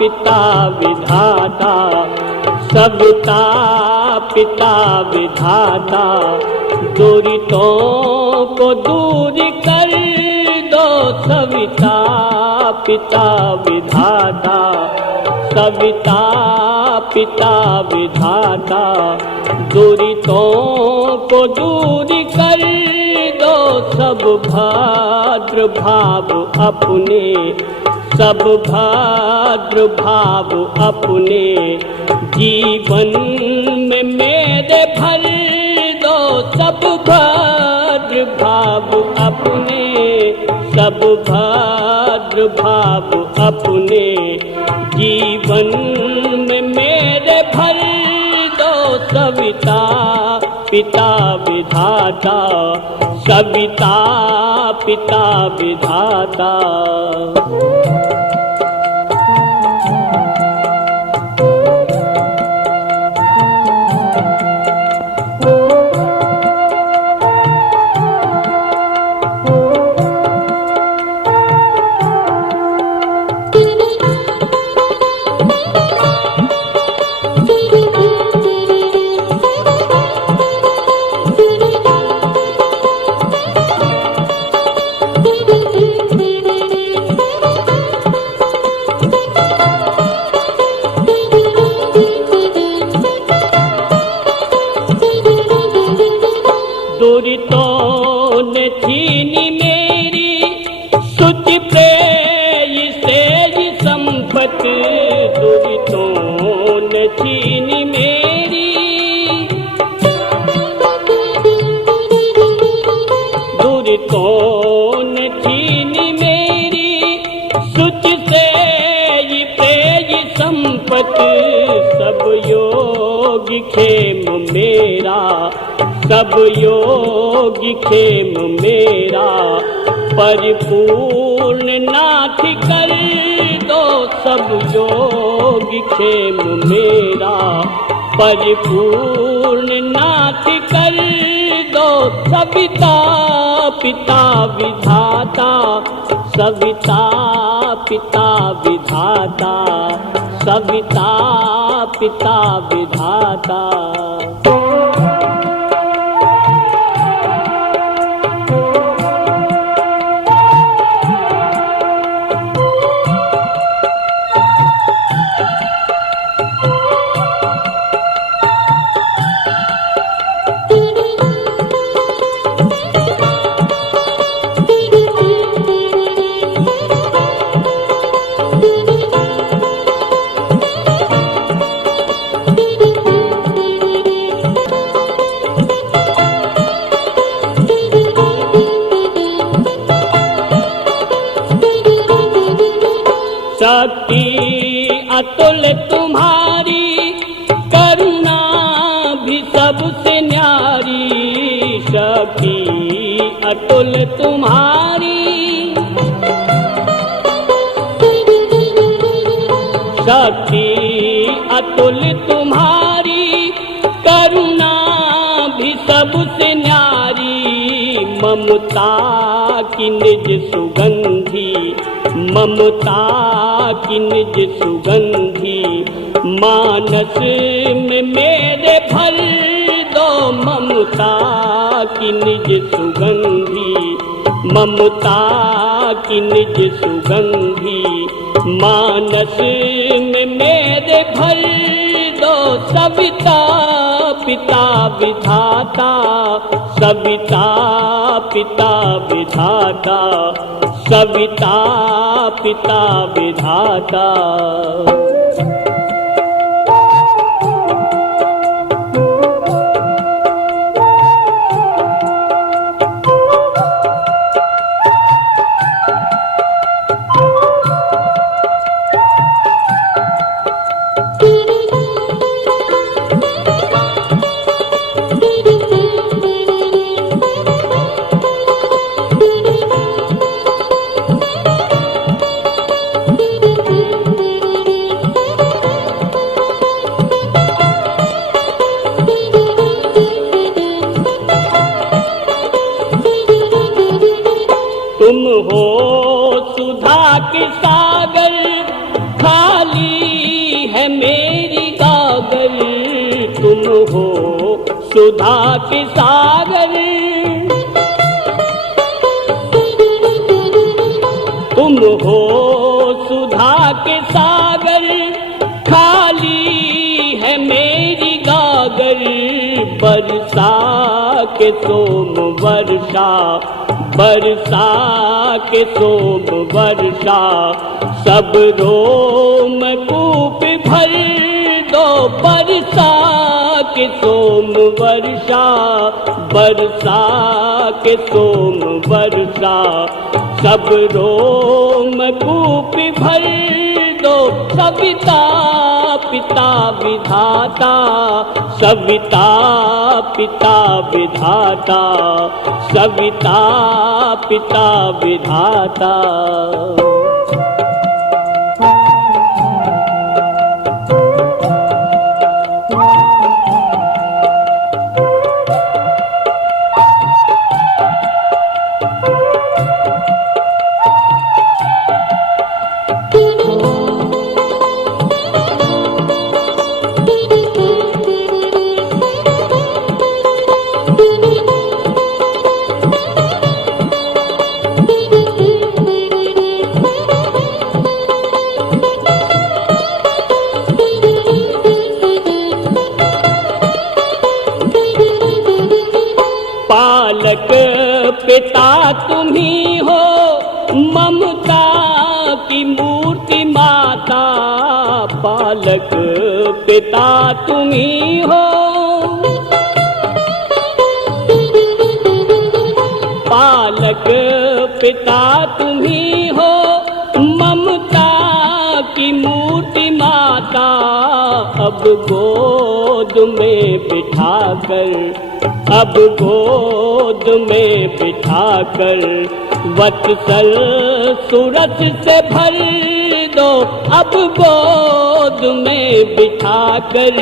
पिता विधाता, सविता पिता विधाता, दुरितों को दूर कर दो सविता पिता विधाता, सविता पिता विधाता, दुरितों को दूर कर दो सब भद्र भाव अपने, सब भद्र भाव अपने जीवन में मेरे भर दो सब भद्र भाव अपने, सब भद्र भाव अपने जीवन में मेरे भर दो सविता पिता विधाता, सविता पिता विधाता। दुरितों ने छीनी मेरी सुच प्रेयसी संपत्ति, दुरितों ने छीनी मेरी, दुरितों ने छीनी मेरी सुच से प्रेयसी संपत्ति, सब योगी खेम मेरा, सब योगी खेम मेरा परिपूर्ण नाथ कर दो, सब योगी खेम मेरा परिपूर्ण नाथ कर दो सविता पिता विधाता, सविता पिता विधाता, सविता पिता विधाता। शक्ति अतुल तुम्हारी, करुणा भी सबसे न्यारी, शक्ति अतुल तुम्हारी, शक्ति अतुल तुम्हारी, करुणा भी सबसे न्यारी, ममता की निज सुगंधी, ममता की निज सुगंधी, मानस में मेरे भर दो ममता की निज सुगंधी, ममता की निज सुगंधी, मानस में मेरे भर दो सविता पिता विधाता, सविता पिता विधाता, सविता पिता विधाता। गागर, तुम हो सुधा के सागर। तुम हो सुधा के सागर, खाली है मेरी गागर। बरसा के सोम वर्षा, बरसा के सोम वर्षा, सब रोम कूप भर दो। बरसा के सोम वर्षा, बरसा के सोम वर्षा, सब रोम कूप भर दो। सविता पिता विधाता, सविता पिता विधाता, सविता पिता विधाता। पालक पिता तुम्ही हो, ममता की मूर्ति माता। पालक पिता तुम्ही हो, पालक पिता तुम्ही हो, ममता की मूर्ति माता। अब गोद में बिठाकर, अब गोद में बिठाकर, वत्सल सूरत से भर दो। अब गोद में बिठाकर,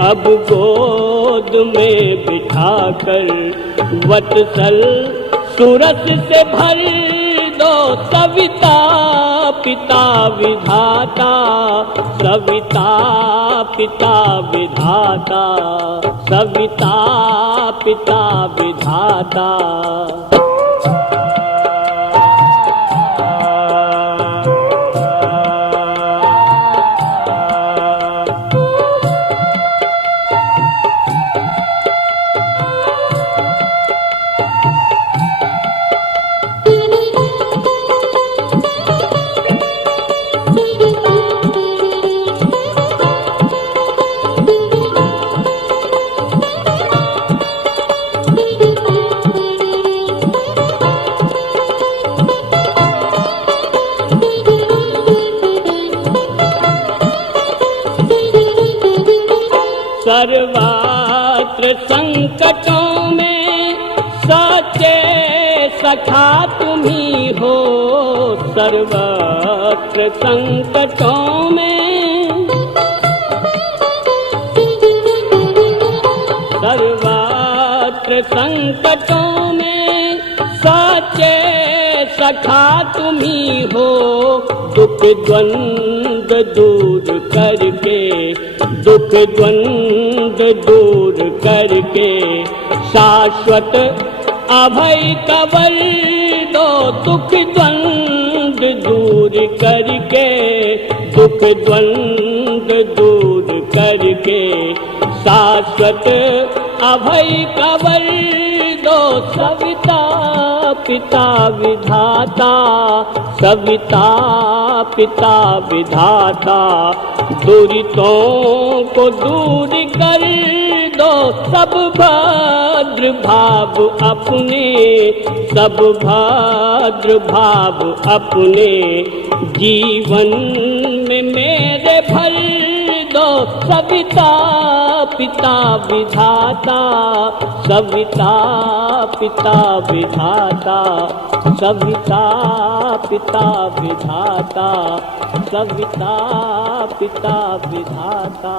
अब गोद में बिठाकर, वत्सल सूरत से भर दो। सविता पिता विधाता, सविता पिता विधाता, सविता पिता विधाता। सर्वत्र संकटों में सच्चे सखा तुम्ही हो। सर्वत्र संकटों में, सर्वत्र संकटों में सच्चे सखा तुम्ही हो। दुख द्वंद्व दूर करके, दुख द्वंद्व दूर करके, शाश्वत अभय कवर दो। दुख द्वंद्व दूर करके, दुख द्वंद्व दूर करके, शाश्वत अभय कवर दो। सविता पिता विधाता, सविता पिता विधाता, दुरितों को दूर कर दो। सब भद्र भाव अपने, सब भद्र भाव अपने, जीवन में मेरे भर दो। सविता पिता विधाता, सविता पिता विधाता, सविता पिता विधाता, सविता पिता विधाता,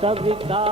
सविता